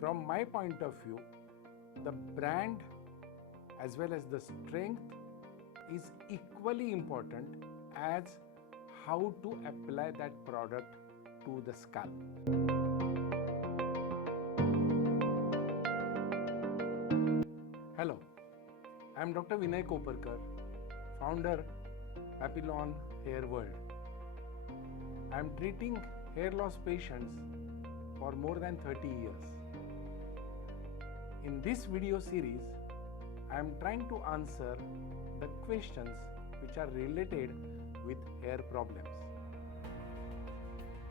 From my point of view, the brand as well as the strength is equally important as how to apply that product to the scalp. Hello, I am Dr. Koparkar, founder Papillon Hair World. I am treating hair loss patients for more than 30 years. In this video series, I am trying to answer the questions which are related with hair problems.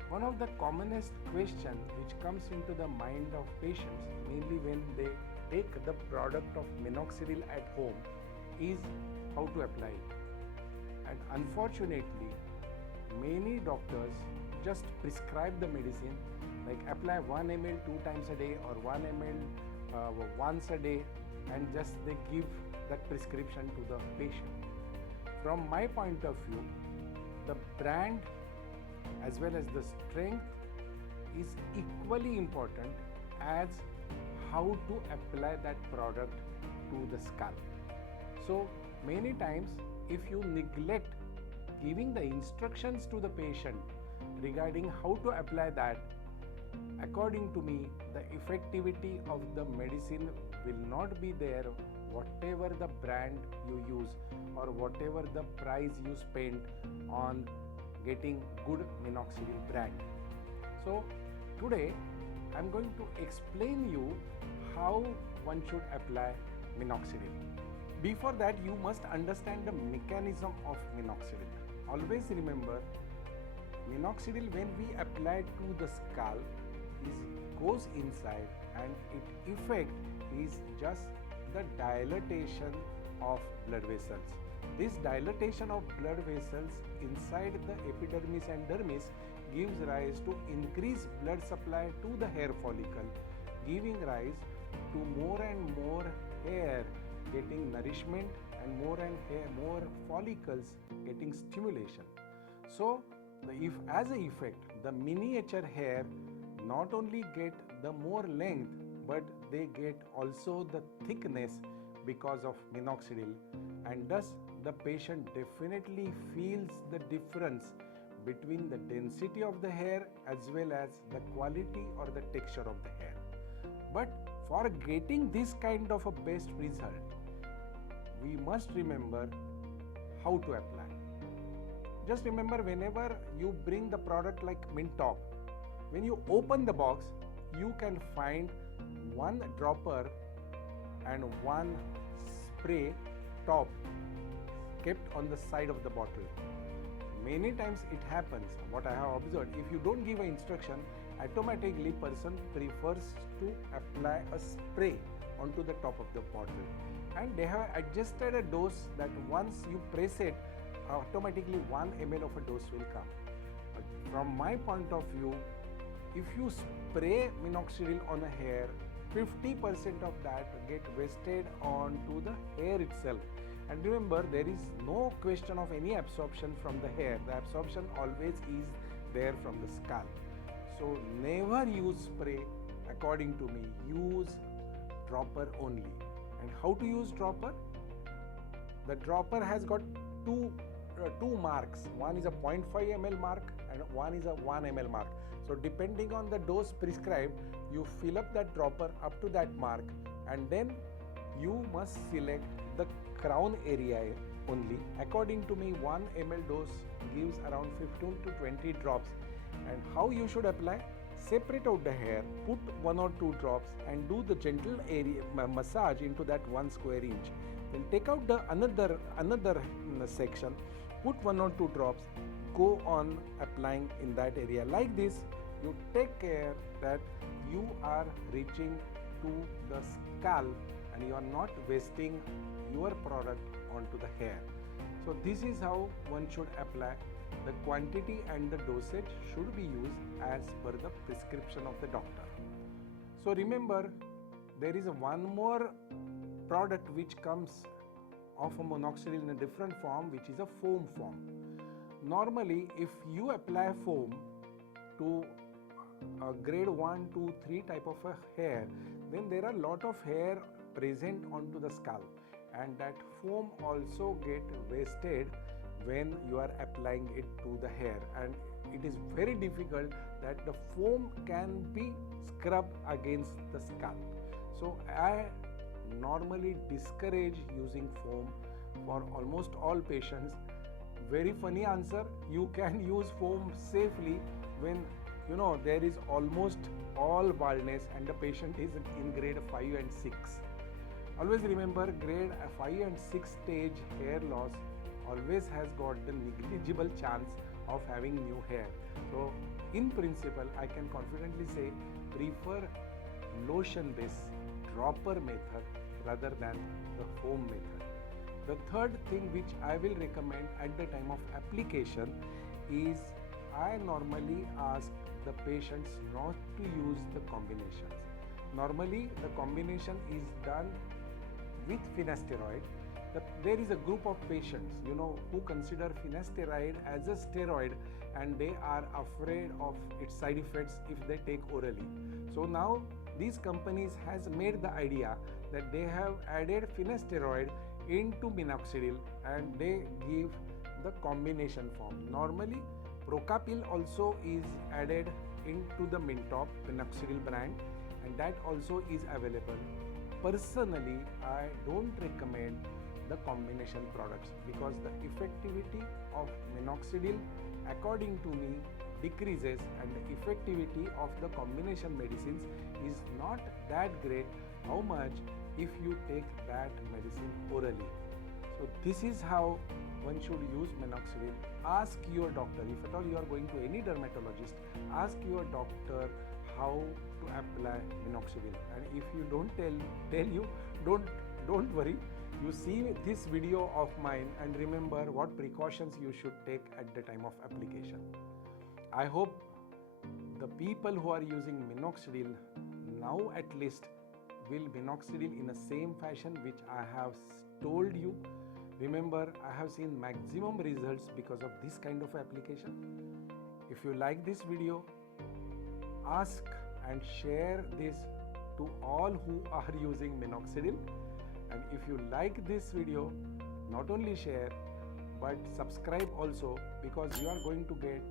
One of the commonest questions which comes into the mind of patients, mainly when they take the product of Minoxidil at home, is how to apply it. And unfortunately, many doctors just prescribe the medicine, like apply 1 ml 2 times a day or 1 ml once a day, and just they give that prescription to the patient. From my point of view, the brand as well as the strength is equally important as how to apply that product to the scalp. So many times, if you neglect giving the instructions to the patient regarding how to apply that, according to me, the effectivity of the medicine will not be there, whatever the brand you use or whatever the price you spend on getting good Minoxidil brand. So today I am going to explain you how one should apply Minoxidil. Before that, you must understand the mechanism of Minoxidil. Always remember, Minoxidil, when we apply to the scalp, goes inside, and its effect is just the dilatation of blood vessels. This dilatation of blood vessels inside the epidermis and dermis gives rise to increased blood supply to the hair follicle, giving rise to more and more hair getting nourishment and more follicles getting stimulation. So as an effect, the miniature hair not only get the more length, but they get also the thickness because of Minoxidil, and thus the patient definitely feels the difference between the density of the hair as well as the quality or the texture of the hair. But for getting this kind of a best result, we must remember how to apply. Just remember, whenever you bring the product like Mint Top, when you open the box, you can find one dropper and one spray top kept on the side of the bottle. Many times it happens, what I have observed, if you don't give an instruction, automatically person prefers to apply a spray onto the top of the bottle, and they have adjusted a dose that once you press it, automatically 1 ml of a dose will come. But from my point of view, if you spray Minoxidil on a hair, 50% of that get wasted onto the hair itself. And remember, there is no question of any absorption from the hair. The absorption always is there from the scalp. So never use spray. According to me, use dropper only. And how to use dropper? The dropper has got two marks. One is a 0.5 ml mark and one is a 1 ml mark. So depending on the dose prescribed, you fill up that dropper up to that mark, and then you must select the crown area only. According to me, 1 ml dose gives around 15 to 20 drops. And how you should apply? Separate out the hair, put 1 or 2 drops and do the gentle area massage into that 1 square inch. Then take out the another section, put 1 or 2 drops, go on applying in that area. Like this, you take care that you are reaching to the scalp and you are not wasting your product onto the hair. So this is how one should apply. The quantity and the dosage should be used as per the prescription of the doctor. So remember, there is one more product which comes of a Minoxidil in a different form, which is a foam form. Normally, if you apply foam to a grade 1, 2, 3 type of a hair, then there are lot of hair present onto the scalp, and that foam also get wasted when you are applying it to the hair, and it is very difficult that the foam can be scrubbed against the scalp. So I normally discourage using foam for almost all patients. Very funny answer, you can use foam safely when there is almost all baldness and the patient is in grade 5 and 6. Always remember, grade 5 and 6 stage hair loss always has got the negligible chance of having new hair. So in principle, I can confidently say prefer lotion based dropper method rather than the foam method. The third thing which I will recommend at the time of application is I normally ask the patients not to use the combinations. Normally the combination is done with finasteride. There is a group of patients who consider finasteride as a steroid, and they are afraid of its side effects if they take orally. So now these companies has made the idea that they have added finasteride into minoxidil and they give the combination form. Normally Procapil also is added into the Mintop minoxidil brand, and that also is available. Personally, I don't recommend the combination products because the effectivity of minoxidil according to me decreases, and the effectivity of the combination medicines is not that great how much if you take that medicine orally. So this is how one should use minoxidil. Ask your doctor, if at all you are going to any dermatologist, ask your doctor how to apply minoxidil, and if you don't tell you, don't worry. You see this video of mine and remember what precautions you should take at the time of application. I hope the people who are using minoxidil now at least will minoxidil in the same fashion which I have told you. Remember, I have seen maximum results because of this kind of application. If you like this video, ask and share this to all who are using minoxidil. And if you like this video, not only share but subscribe also, because you are going to get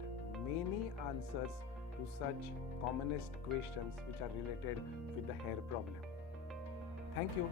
many answers to such commonest questions which are related with the hair problem. Thank you.